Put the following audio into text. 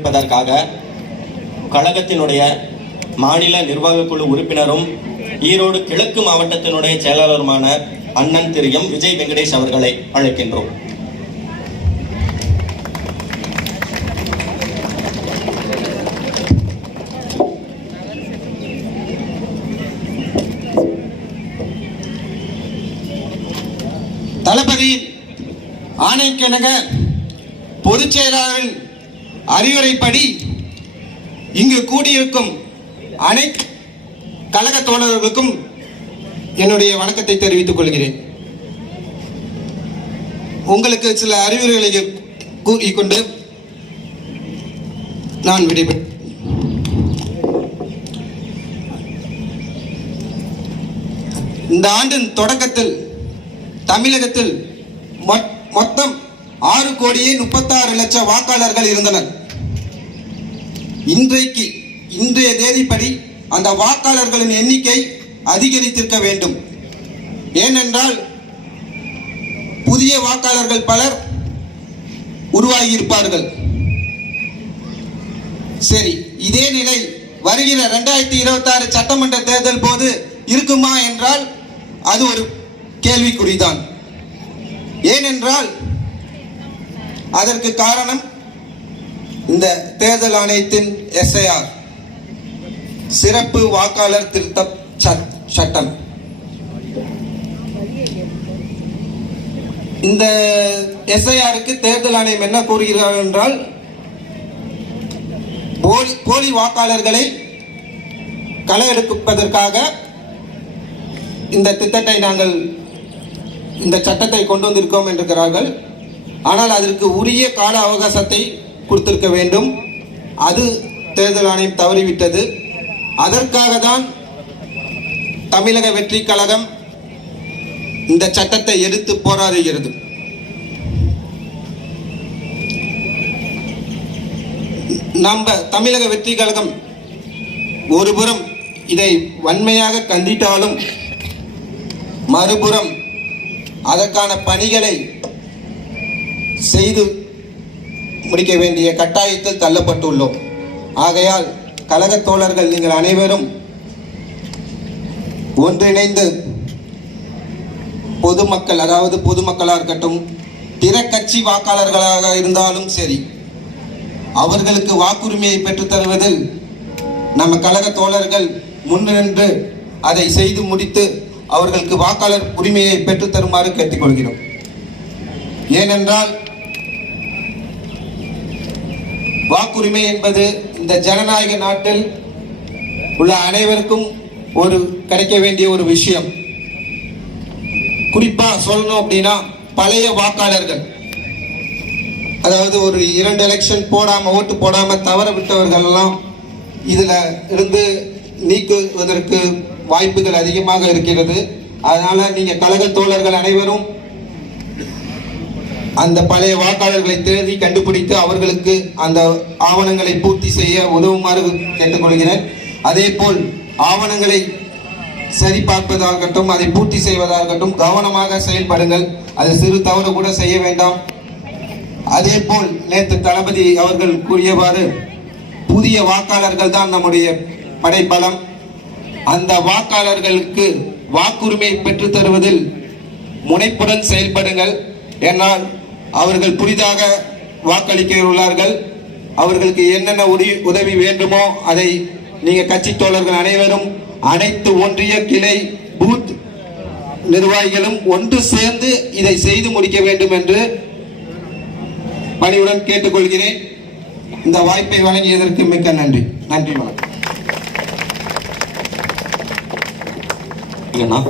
இருப்பதற்காக கழகத்தினுடைய மாநில நிர்வாகக் குழு உறுப்பினரும் ஈரோடு கிழக்கு மாவட்டத்தினுடைய செயலாளருமான அண்ணன் திரு எம். விஜய் வெங்கடேஷ் அவர்களை அழைக்கின்றோம். தளபதி ஆணைக்கிணங்க பொதுச் செயலாளரின் அறிவுரைப்படி இங்கு கூடியிருக்கும் அனைத்து கழக தோழர்களுக்கும் என்னுடைய வணக்கத்தை தெரிவித்துக் கொள்கிறேன். உங்களுக்கு சில அறிவுரைகளை கூறிக்கொண்டு நான் விடைபெறேன் இந்த ஆண்டின் தொடக்கத்தில் தமிழகத்தில் மொத்தம் ஆறு கோடியே முப்பத்தாறு லட்சம் வாக்காளர்கள் இருந்தனர். இன்றைக்கு இன்றைய தேதிப்படி அந்த வாக்காளர்களின் எண்ணிக்கை அதிகரித்திருக்க வேண்டும். ஏனென்றால் புதிய வாக்காளர்கள் பலர் உருவாகியிருப்பார்கள். சரி இதே நிலை வருகிற ரெண்டாயிரத்தி இருபத்தி ஆறு சட்டமன்ற தேர்தல் போது இருக்குமா என்றால் அது ஒரு கேள்விக்குறிதான். ஏனென்றால் அதற்கு காரணம் இந்த தேர்தல் ஆணையத்தின் எஸ்ஐஆர் சிறப்பு வாக்காளர் திருத்த சட்- சட்டம். இந்த எஸ்ஐஆருக்கு தேர்தல் ஆணையம் என்ன கூறுகிறார்கள் என்றால் போலி போலி வாக்காளர்களை களை எடுப்பதற்காக இந்த திட்டத்தை நாங்கள் இந்த சட்டத்தை கொண்டு வந்திருக்கோம் என்றிருக்கிறார்கள் ஆனால் அதற்கு உரிய கால அவகாசத்தை கொடுத்திருக்க வேண்டும். அது தேர்தல் ஆணையம் தவறிவிட்டது. அதற்காக தான் தமிழக வெற்றி கழகம் இந்த சட்டத்தை எடுத்து போராடுகிறது. நம்ம தமிழக வெற்றி கழகம் ஒருபுறம் இதை வன்மையாக கண்டித்தாலும் மறுபுறம் அதற்கான பணிகளை செய்து முடிக்க வேண்டிய கட்டாயத்தில் தள்ளப்பட்டுள்ளோம். ஆகையால் கழக தோழர்கள் நீங்கள் அனைவரும் ஒன்றிணைந்து பொதுமக்கள் அதாவது பொதுமக்களாக இருக்கட்டும் பிற கட்சி வாக்காளர்களாக இருந்தாலும் சரி அவர்களுக்கு வாக்குரிமையை பெற்றுத் தருவதில் நம்ம கழக தோழர்கள் முன்னின்று அதை செய்து முடித்து அவர்களுக்கு வாக்காளர் உரிமையை பெற்றுத் தருமாறு கேட்டுக்கொள்கிறோம். ஏனென்றால் வாக்குரிமை என்பது இந்த ஜனநாயக நாட்டில் உள்ள அனைவருக்கும் ஒரு கிடைக்க வேண்டிய ஒரு விஷயம். குறிப்பா சொல்லணும் அப்படின்னா பழைய வாக்காளர்கள். அதாவது ஒரு இரண்டு எலெக்ஷன் போடாம ஓட்டு போடாம தவற விட்டவர்கள் எல்லாம் இதுல இருந்து நீக்குவதற்கு வாய்ப்புகள் அதிகமாக இருக்கிறது அதனால நீங்க கழக தோழர்கள் அனைவரும் அந்த பழைய வாக்காளர்களை தேடி கண்டுபிடித்து அவர்களுக்கு அந்த ஆவணங்களை பூர்த்தி செய்ய உதவுமாறு கேட்டுக்கொள்கிறேன். அதே போல் ஆவணங்களை சரி பார்ப்பதாகட்டும் அதை பூர்த்தி செய்வதாகட்டும் கவனமாக செயல்படுங்கள். அது சிறு தவறு கூட செய்ய வேண்டாம். அதே போல் நேற்று தளபதி அவர்கள் கூறியவாறு புதிய வாக்காளர்கள் தான் நம்முடைய படைப்பலம். அந்த வாக்காளர்களுக்கு வாக்குரிமை பெற்றுத் தருவதில் முனைப்புடன் செயல்படுங்கள். ஏன்னால் அவர்கள் புதிதாக வாக்களிக்க உள்ளார்கள் அவர்களுக்கு என்னென்ன உதவி உதவி வேண்டுமோ அதை நீங்கள் கட்சி தோழர்கள் அனைவரும் அனைத்து ஒன்றிய கிளை பூத் நிர்வாகிகளும் ஒன்று சேர்ந்து இதை செய்து முடிக்க வேண்டும் என்று பணியுடன் கேட்டுக்கொள்கிறேன். இந்த வாய்ப்பை வழங்கியதற்கு மிக்க நன்றி. நன்றி வணக்கம். இல்லைண்ணா.